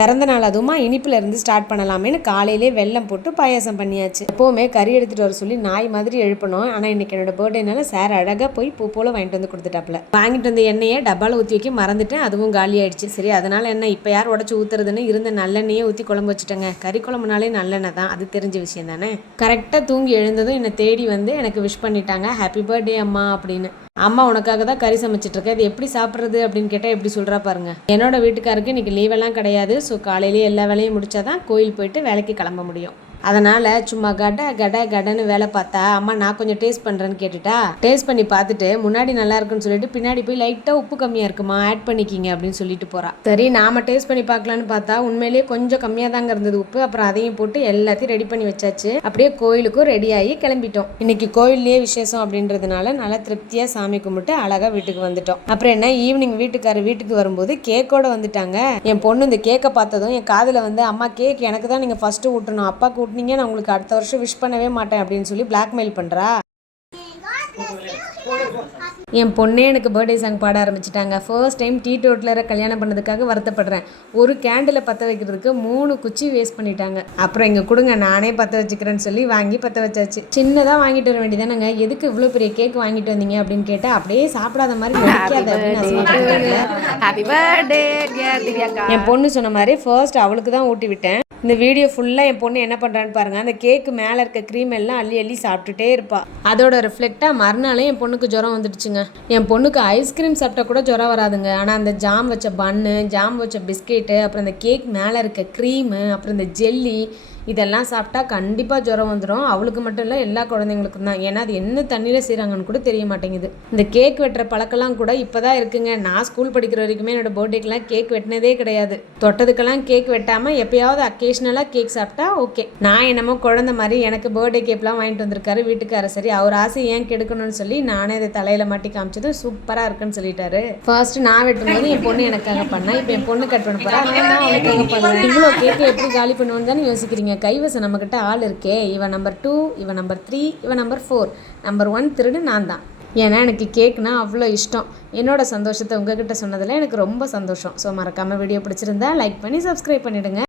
பிறந்த நாள் அதுவுமா இனிப்பில் இருந்து ஸ்டார்ட் பண்ணலாமேன்னு காலையிலே வெள்ளம் போட்டு பாயாசம் பண்ணியாச்சு. எப்போவுமே கறி எடுத்துகிட்டு வர சொல்லி நாய் மாதிரி எழுப்பணும். ஆனால் இன்னைக்கு என்னோட பர்த்டேனால சார் அழகாக போய் பூ போல் வாங்கிட்டு வந்து கொடுத்துட்டாப்புல. வாங்கிட்டு வந்த எண்ணெயை டப்பாவில் ஊற்றி வைக்க மறந்துட்டேன். அதுவும் காலி ஆயிடுச்சு. சரி அதனால் என்ன இப்போ யார் உடச்சி ஊற்றுறதுன்னு இருந்த நல்லெண்ணெயே ஊற்றி குழம்பு வச்சுட்டேங்க. கறி குழம்புனாலே நல்லெண்ணெய் தான். அது தெரிஞ்ச விஷயம் தானே? கரெக்டாக தூங்கி எழுந்ததும் என்னை தேடி வந்து எனக்கு விஷ் பண்ணிட்டாங்க. ஹாப்பி பர்த்டே அம்மா அப்படின்னு. அம்மா உனக்காக தான் கறி சமைச்சிட்ருக்கேன் இது எப்படி சாப்பிட்றது அப்படின்னு கேட்டால் எப்படி சொல்கிறா பாருங்க. என்னோட வீட்டுக்காருக்கு இன்றைக்கி லீவெல்லாம் கிடையாது. ஸோ காலையிலேயே எல்லா வேலையும் முடிச்சாதான் கோயில் போயிட்டு வேலைக்கு கிளம்ப முடியும். அதனால் சும்மா கட கட கடன்னு வேலை பார்த்தா அம்மா நான் கொஞ்சம் டேஸ்ட் பண்ணுறேன்னு கேட்டுட்டா? டேஸ்ட் பண்ணி பார்த்துட்டு முன்னாடி நல்லா இருக்குன்னு சொல்லிட்டு பின்னாடி போய் லைட்டாக உப்பு கம்மியாக இருக்குமா? ஆட் பண்ணிக்கிங்க அப்படின்னு சொல்லிட்டு போகிறா சரி நாம டேஸ்ட் பண்ணி பார்க்கலான்னு பார்த்தா உண்மையிலேயே கொஞ்சம் கம்மியாக தாங்க இருந்தது உப்பு. அப்புறம் அதையும் போட்டு எல்லாத்தையும் ரெடி பண்ணி வச்சாச்சு. அப்படியே கோயிலுக்கும் ரெடி ஆகி கிளம்பிட்டோம். இன்னைக்கு கோயில்லேயே விசேஷம் அப்படின்றதுனால நல்லா திருப்தியாக சாமி கும்பிட்டு அழகாக வீட்டுக்கு வந்துட்டோம். அப்புறம் என்ன ஈவினிங் வீட்டுக்காரர் வீட்டுக்கு வரும்போது கேக்கோட வந்துட்டாங்க. என் பொண்ணு இந்த கேக்கை பார்த்ததும் என் காதில் வந்து அம்மா கேக் எனக்கு தான் நீங்கள் ஃபஸ்ட்டு ஊட்டணும். அப்பாவுக்கு ஊட்டினீங்க நான் உங்களுக்கு அடுத்த வருஷம் விஷ் பண்ணவே மாட்டேன் அப்படின்னு சொல்லி பிளாக்மெயில் பண்ணுறா என் பொண்ணே எனக்கு பர்த்டே சாங் பாட ஆரம்பிச்சிட்டாங்க. ஃபர்ஸ்ட் டைம் டீ டோட்லரை கல்யாணம் பண்ணதுக்காக வருத்தப்படுறேன். ஒரு கேண்டில் பற்ற வைக்கிறதுக்கு மூணு குச்சி வேஸ்ட் பண்ணிட்டாங்க. அப்புறம் இங்கே கொடுங்க நானே பற்ற வச்சுக்கிறேன்னு சொல்லி வாங்கி பற்ற வச்சாச்சு. சின்னதாக வாங்கிட்டு வர வேண்டியதானங்க. எதுக்கு இவ்வளோ பெரிய கேக் வாங்கிட்டு வந்தீங்க அப்படின்னு கேட்டால் அப்படியே சாப்பிடாத மாதிரி. ஹாப்பி பர்த்டே என் பொண்ணு சொன்ன மாதிரி ஃபர்ஸ்ட் அவளுக்கு தான் ஊட்டி விட்டேன். இந்த வீடியோ ஃபுல்லாக என் பொண்ணு என்ன பண்ணுறான்னு பாருங்கள் அந்த கேக்கு மேலே இருக்க க்ரீம் எல்லாம் அள்ளி அள்ளி சாப்பிட்டுட்டே இருப்பாள் அதோட ரிஃப்ளெக்டாக மறுநாளே என் பொண்ணுக்கு ஜுரம் வந்துடுச்சுங்க. என் பொண்ணுக்கு ஐஸ்கிரீம் சாப்பிட்டா கூட ஜுரம் வராதுங்க. ஆனால் அந்த ஜாம் வச்ச பன்னு ஜாம் வச்ச பிஸ்கெட்டு அப்புறம் இந்த கேக் மேலே இருக்க க்ரீமு அப்புறம் இந்த ஜெல்லி இதெல்லாம் சாப்பிட்டா கண்டிப்பாக ஜுரம் வந்துடும் அவளுக்கு மட்டும் இல்லை எல்லா குழந்தைங்களுக்கும் தான். ஏன்னா அது என்ன தண்ணியில் செய்கிறாங்கன்னு கூட தெரிய மாட்டேங்குது. இந்த கேக் வெட்டுற பழக்கம்லாம் கூட இப்போ தான் இருக்குங்க. நான் ஸ்கூல் படிக்கிற வரைக்குமே என்னோட பர்த்டேக்கெலாம் கேக் வெட்டினதே கிடையாது. தொட்டதுக்கெல்லாம் கேக் வெட்டாமல் எப்பயாவது அக்கேஷ்னலாக கேக் சாப்பிட்டா ஓகே நான் என்னமோ குழந்த மாதிரி எனக்கு பர்த்டே கேக்லாம் வாங்கிட்டு வந்திருக்காரு வீட்டுக்கார சரி அவர் ஆசை ஏன் கெடுக்கணும்னு சொல்லி நானே அதை தலையில் மாட்டி காமிச்சது சூப்பராக இருக்குன்னு சொல்லிட்டாரு. ஃபர்ஸ்ட் நான் வெட்டும்போது என் பொண்ணு எனக்காக பண்ணா. இப்போ என் பொண்ணு கட் பண்ண போகிறேன் நான் அவளுக்காக இவ்வளோ கேக்கை எப்படி காலி பண்ணுவோம் தானே யோசிக்கிறீங்க? கைவசம் நம்மக்கிட்ட ஆள் இருக்கே. இவன் நம்பர் டூ இவன் நம்பர் த்ரீ இவன் நம்பர் ஃபோர் நம்பர் ஒன் திருடு நான் தான். ஏன்னா எனக்கு கேக்னா அவ்வளோ இஷ்டம். என்னோட சந்தோஷத்தை உங்ககிட்ட சொன்னதில் எனக்கு ரொம்ப சந்தோஷம். ஸோ மறக்காமல் வீடியோ பிடிச்சிருந்தா லைக் பண்ணி சப்ஸ்கிரைப் பண்ணிவிடுங்க